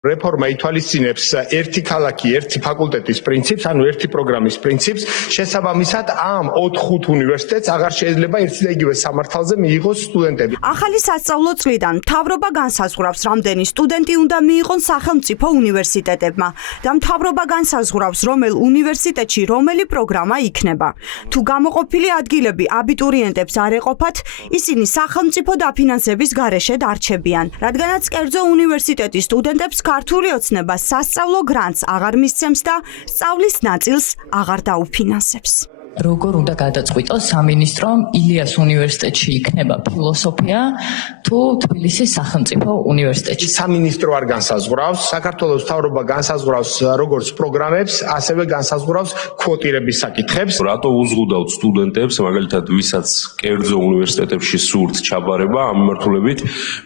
რეფორმა ითვალისწინებს ერთი ქალაქი, ერთი ფაკულტეტის პრინციპს, ანუ ერთი პროგრამის პრინციპს. შესაბამისად, ამ 4-5 უნივერსიტეტს აღარ შეიძლება ერთი და იგივე სამართალზე მიიღოს სტუდენტები. ახალი სასწავლო წლიდან მთავრობა განსაზღვრავს, რამდენი სტუდენტი უნდა მიიღონ სახელმწიფო უნივერსიტეტებმა და მთავრობა განსაზღვრავს, რომელ უნივერსიტეტში რომელი პროგრამა იქნება. თუ გამოყოფილი ადგილები აბიტურიენტებს არ ეყოფათ, ისინი სახელმწიფო დაფინანსების გარეშე დარჩებიან, რადგანაც კერძო უნივერსიტეტის სტუდენტებს ქართული ოცნება სასწავლო გრანტს აღარ მისცემს და სწავლის ნაწილს აღარ დაუფინანსებს. როგორ უნდა გადაწყვიტოს სამინისტრომ ილიას უნივერსიტეტში იქნება ფილოსოფია თუ თბილისის სახელმწიფო უნივერსიტეტში? სამინისტრო არ განსაზღვრავს, საქართველოს მთავრობა განსაზღვრავს როგორც პროგრამებს, ასევე განსაზღვრავს კვოტირების საკითხებს. რატო უზღუდავთ სტუდენტებს, მაგალითად, ვისაც კერძო უნივერსიტეტებში სურთ ჩაბარება, ამ მიმართულებით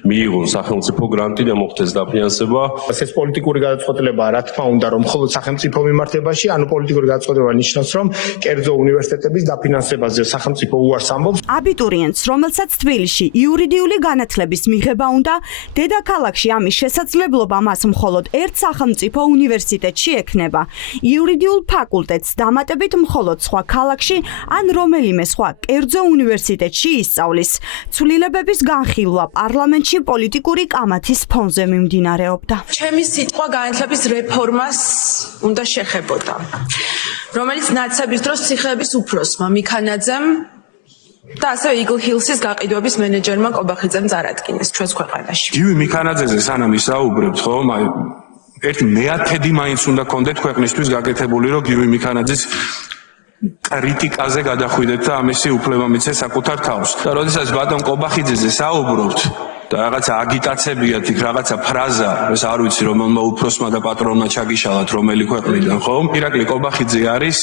მიიღონ სახელმწიფო გრანტი და მოხდეს დაფინანსება. ეს პოლიტიკური გადაწყვეტილებაა, რა თქმა უნდა, რომ მხოლოდ სახელმწიფო მიმართებაში, ანუ პოლიტიკური გადაწყვეტილება ნიშნავს, რომ კერძო უნივერსიტეტების დაფინანსებაზე სახელმწიფო უარს ამბობს. აბიტურიენტს, რომელსაც თბილისში იურიდიული განათლების მიღება უნდა, დედაქალაქში ამის შესაძლებლობა მას მხოლოდ ერთ სახელმწიფო უნივერსიტეტში ექნება. იურიდიულ ფაკულტეტს დამატებით მხოლოდ სხვა ქალაქში ან რომელიმე სხვა კერძო უნივერსიტეტში ისწავლის. ცვლილებების განხილვა პარლამენტში პოლიტიკური კამათის ფონზე მიმდინარეობდა. ჩემი სიტყვა განათლების რეფორმას უნდა შეხებოდა, რომელიც ნაცების დროს ციხეების უფროსმა მიქანაძემ და ასევე იგლ ჰილსის გაყიდვების მენეჯერმა კობახიძემ წარადგინეს ჩვენს ქვეყანაში. გივი მიქანაძეზე სანამ ისაუბრებთ, ხომ? ერთი მეათედი მაინც უნდა კონდეთ ქვეყნისთვის გაკეთებული, რომ გივი მიქანაძის კრიტიკაზე გადახვიდეთ და ამისი უფლება მიცეს საკუთარ თავს. და როდესაც ბატონ კობახიძეზე საუბრობთ და რაღაცა აგიტაციებიათ იქ რაღაცა ფრაზა, ეს არ ვიცი რომელმა უფროსმა და პატრონმა ჩაგიშალათ რომელი ქვეყნიდან, ხომ? ირაკლი კობახიძე არის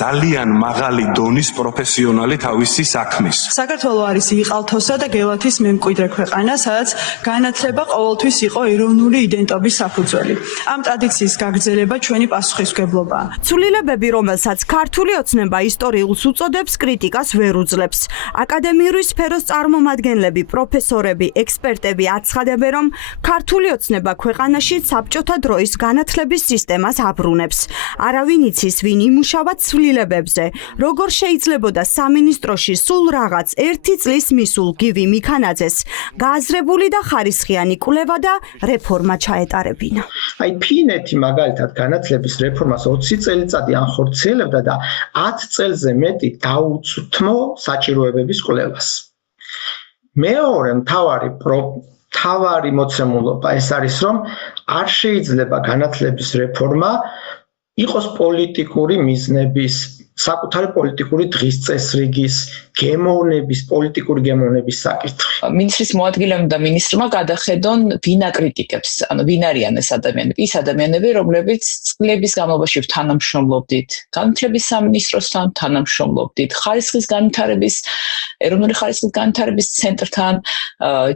ძალიან მაღალი დონის პროფესიონალი თავისი საქმის. საქართველო არის იყალთოსა და გელათის მემკვიდრე ქვეყანა, სადაც განათლება ყოველთვის იყო ეროვნული იდენტობის საფუძველი. ამ ტრადიციის გაგრძელება ჩვენი პასუხისმგებლობაა. ცვლილებები, რომელსაც ქართული ოცნება ისტორიულს უწოდებს, კრიტიკას ვერ უძლებს. აკადემიური სფეროს წარმომადგენლები, პროფესორები, ექსპერტები აცხადებენ, რომ ქართული ოცნება ქვეყანაში საბჭოთა დროის განათლების სისტემას აბრუნებს. არავინ იცის, ვინ იმუშავა ცვლილებებზე, როგორ შეიძლებოდა სამინისტროში სულ რაღაც ერთი წლის მისულ გივი მიქანაძეს გააზრებული და ხარისხიანი კვლევა და რეფორმა ჩაეტარებინა. აი ფინეთი მაგალითად განათლების რეფორმას 20 წელიწადი ანხორციელებდა და 10 წელზე მეტი დაუწუთმო საჭიროებების კვლევას. მეორე მთავარი მოცემულობა ეს არის, რომ არ შეიძლება განათლების რეფორმა იყოს პოლიტიკური მიზნების, საკუთარი პოლიტიკური დღის წესრიგის, პოლიტიკური გემოვნების საკითხი. მინისტრის მოადგილემ და მინისტრმა გადახედონ ვინ აკრიტიკებს, ანუ ვინ არიან ეს ადამიანები. ის ადამიანები, რომლებიც წლების განმავლობაში თანამშრომლობდით განათლების სამინისტროსთან, თანამშრომლობდით ხარისხის განვითარების ეროვნული ხარისხის განვითარების ცენტრთან,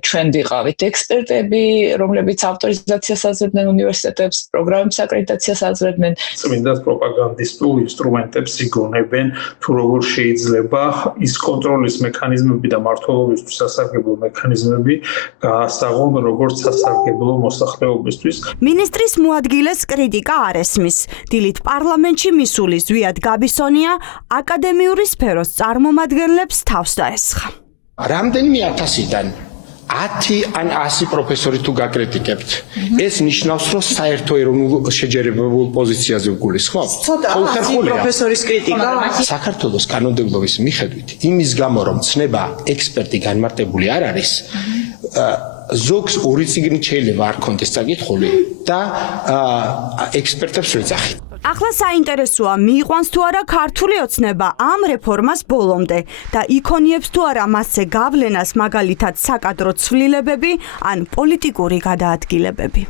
ჩვენ ვიყავით ექსპერტები, რომლებიც ავტორიზაციას აძლევდნენ უნივერსიტეტებს, პროგრამების აკრედიტაციას აძლევდნენ. წმინდა პროპაგანდისტულ ინსტრუმენტებს იგონებენ, თუ როგორ შეიძლება ის კონტროლის მექანიზმები და მმართველობისთვის სასარგებლო მექანიზმები გაასაღონ როგორც სასარგებლო მოსახლეობისთვის. მინისტრის მოადგილეს კრიტიკა არ ესმის. დილით პარლამენტში მისული ზვიად გაბისონია აკადემიური სფეროს წარმომადგენლებს თავს დაესხა. რამდენიმე ათასიდან 10 ან 100 პროფესორი თუ გაკრიტიკებთ, ეს ნიშნავს, რომ საერთო ეროვნულ შეჯერებებულ პოზიციაზე ვგულისხმობ? პროფესორის კრიტიკა საქართველოს კანონმდებლობის მიხედვით, იმის გამო, რომ ცნება ექსპერტი განმარტებული არ არის, ზოგს ორი წიგნით შეიძლება არ კონდეს წაკითხული და ექსპერტებს ვერ ეძახით. ახლა საინტერესოა, მიიყვანს თუ არა ქართული ოცნება ამ რეფორმას ბოლომდე და იქონიებს თუ არა მასზე გავლენას მაგალითად საკადრო ცვლილებები ან პოლიტიკური გადაადგილებები.